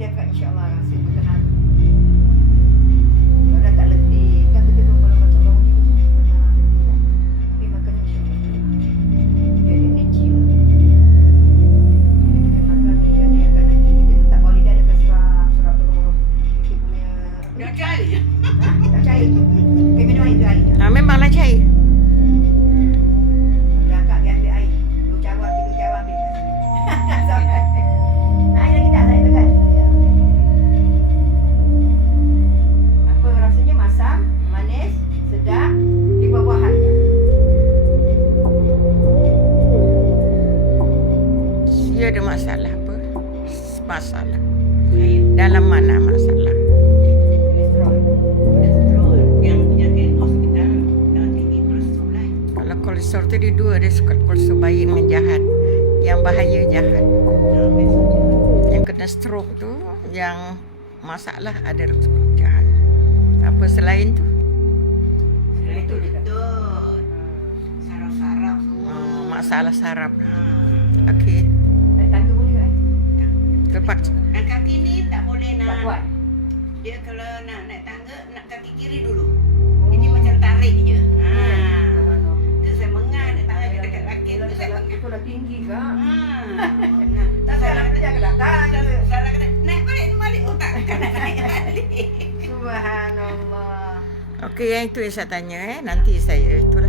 Nanti akan insya-Allah rasa berkenan. Kalau dah tak letih kan kita tunggu kalau macam bangun tidur tu pernah letih kan. Tapi makan insya-Allah. Dia energy lah. Jadi kita makan ni kan dia akan nanti kita tak boleh dah ada serap turun. Kita punya Dah cari. tak cair. Okay, minum air tu air. Memanglah cair. Dah Kak dia ambil air. 2 cawan, 3 cawan ambil. Sampai. Nak air lagi tak? Saya tekan. Ya. Apa rasanya masam, manis, sedap, di buah-buahan. Dia ada masalah apa? Masalah. Dalam mana masalah? Kolesterol. Kolesterol yang penyakit hospital dah tinggi kolesterol lah. Kalau kolesterol tu dia dua, ada kolesterol baik dengan jahat. Yang bahaya jahat. Dah besok je. Yang kena stroke tu, yang masalah ada jahat. Apa selain tu? Selain itu betul. Saraf-saraf semua. Masalah saraf. Ha. Okey. Naik tangga boleh kan? Terpaksa. Dan kaki ni tak boleh Tak nak. kuat. Dia kalau nak naik tangga nak kaki kiri dulu. Ini macam tarik je. Ha. Tu saya mengah naik tangga dekat kaki tu saya mengah. Itu dah tinggi Kak. Ha. Mengah. Tak salah kerja ke datang. Salah kena naik balik oh tak kena naik balik. Subhanallah. Okey, yang itu yang saya tanya nanti saya itulah.